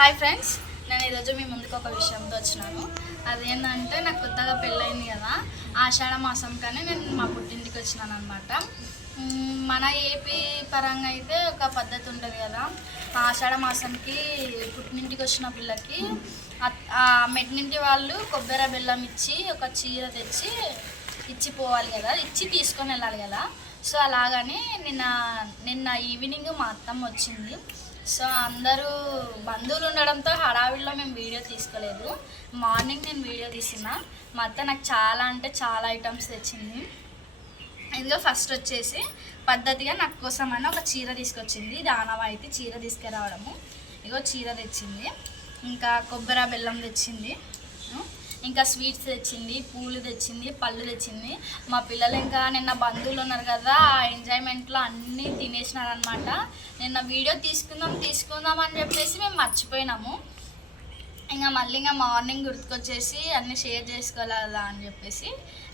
Hi friends నేను ఈరోజు మీ ముందుకు ఒక విషయంతో వచ్చినాను. అదేంటంటే నాకు కొత్తగా పెళ్ళయింది కదా ఆషాఢ మాసం కానీ నేను మా పుట్టింటికి వచ్చినాను అనమాట మన ఏపీ పరంగా అయితే ఒక పద్ధతి ఉంటుంది కదా ఆషాఢ మాసంకి పుట్టినింటికి వచ్చిన పిల్లకి ఆ మెట్టినింటి వాళ్ళు కొబ్బరి బెల్లం ఇచ్చి ఒక చీర తెచ్చి ఇచ్చి పోవాలి కదా ఇచ్చి తీసుకొని వెళ్ళాలి కదా. సో అలాగని నిన్న నిన్న ఈవినింగ్ మా అత్తమ్మ వచ్చింది. సో అందరూ బంధువులు ఉండడంతో హడావిడిలో మేము వీడియో తీసుకోలేదు. మార్నింగ్ నేను వీడియో తీసిన. మా అత్త నాకు చాలా అంటే చాలా ఐటమ్స్ తెచ్చింది. ఇదిగో ఫస్ట్ వచ్చేసి పద్ధతిగా నాకు కోసం అని ఒక చీర తీసుకొచ్చింది. ఇది ఆనవాయితీ చీర తీసుకురావడము. ఇగో చీర తెచ్చింది. ఇంకా కొబ్బరి బెల్లం తెచ్చింది. ఇంకా స్వీట్స్ తెచ్చింది పూలు తెచ్చింది పళ్ళు తెచ్చింది. మా పిల్లలు ఇంకా నిన్న బంధువులు ఉన్నారు కదా ఆ ఎంజాయ్మెంట్లో అన్నీ తినేసినారనమాట నిన్న వీడియో తీసుకుందాం తీసుకుందాం అని చెప్పేసి మేము మర్చిపోయినాము. ఇంకా మళ్ళీ ఇంకా మార్నింగ్ గుర్తుకొచ్చేసి అన్నీ షేర్ చేసుకోవాలి అని చెప్పేసి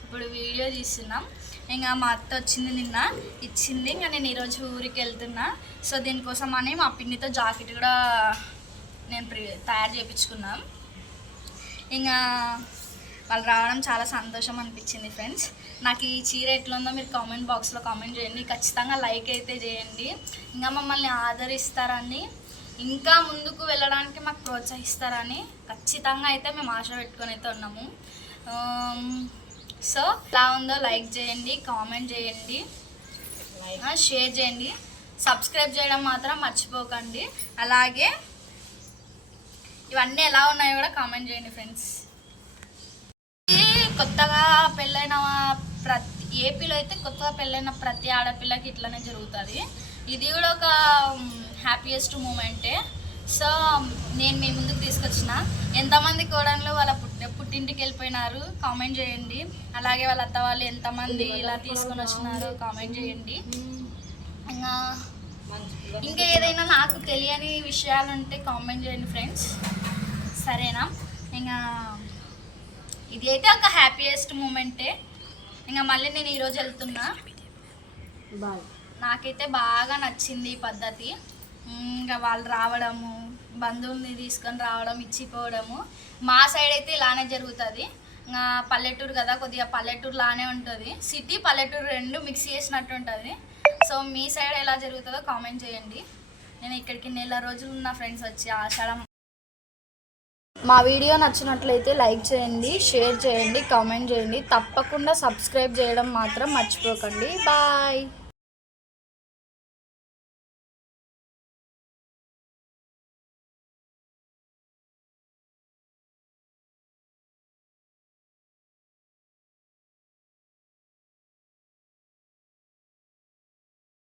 ఇప్పుడు వీడియో తీస్తున్నాం. ఇంకా మా అత్త వచ్చింది నిన్న ఇచ్చింది. ఇంకా నేను ఈరోజు ఊరికి వెళ్తున్నా. సో దీనికోసం అని మా పిన్నితో జాకెట్ కూడా నేను ప్రి తయారు చేయించుకున్నాం ఇంకా వాళ్ళు రావడం చాలా సంతోషం అనిపించింది ఫ్రెండ్స్. నాకు ఈ చీర ఎట్లుందో మీరు కామెంట్ బాక్స్లో కామెంట్ చేయండి. ఖచ్చితంగా లైక్ అయితే చేయండి. ఇంకా మమ్మల్ని ఆదరిస్తారని ఇంకా ముందుకు వెళ్ళడానికి మాకు ప్రోత్సహిస్తారని ఖచ్చితంగా అయితే మేము ఆశ పెట్టుకొని అయితే ఉన్నాము. సో ఎలా ఉందో లైక్ చేయండి కామెంట్ చేయండి. షేర్ చేయండి. సబ్స్క్రైబ్ చేయడం మాత్రం మర్చిపోకండి. అలాగే ఇవన్నీ ఎలా ఉన్నాయో కూడా కామెంట్ చేయండి ఫ్రెండ్స్ కొత్తగా పెళ్ళైన ప్రతి ఏపీలో అయితే కొత్తగా పెళ్ళైన ప్రతి ఆడపిల్లకి ఇట్లనే జరుగుతుంది. ఇది కూడా ఒక హ్యాపీయెస్ట్ మూమెంటే సో నేను మీ ముందుకు తీసుకొచ్చిన. ఎంతమంది కోడన్లు వాళ్ళ పుట్టి పుట్టింటికి వెళ్ళిపోయినారు కామెంట్ చేయండి. అలాగే వాళ్ళ అత్త వాళ్ళు ఎంతమంది ఇలా తీసుకొని వచ్చినారు కామెంట్ చేయండి. ఇంకా ఇంకా ఏదైనా నాకు తెలియని విషయాలు ఉంటే కామెంట్ చేయండి ఫ్రెండ్స్ సరేనా? ఇంకా ఇది అయితే ఒక హ్యాపీయెస్ట్ మూమెంటే ఇంకా మళ్ళీ నేను ఈరోజు వెళ్తున్నా. బాయ్. నాకైతే బాగా నచ్చింది ఈ పద్ధతి. ఇంకా వాళ్ళు రావడము బంధువుల్ని తీసుకొని రావడం ఇచ్చిపోవడము మా సైడ్ అయితే ఇలానే జరుగుతుంది. ఇంకా పల్లెటూరు కదా కొద్దిగా పల్లెటూరు లానే ఉంటుంది. సిటీ పల్లెటూరు రెండు మిక్స్ చేసినట్టు ఉంటుంది. సో మీ సైడ్ ఎలా జరుగుతుందో కామెంట్ చేయండి. నేను ఇక్కడికి నెల రోజులు ఉన్న ఫ్రెండ్స్ వచ్చి ఆషాఢం మా వీడియో నచ్చినట్లయితే లైక్ చేయండి షేర్ చేయండి కామెంట్ చేయండి. తప్పకుండా సబ్స్క్రైబ్ చేయడం మాత్రం మర్చిపోకండి. బాయ్.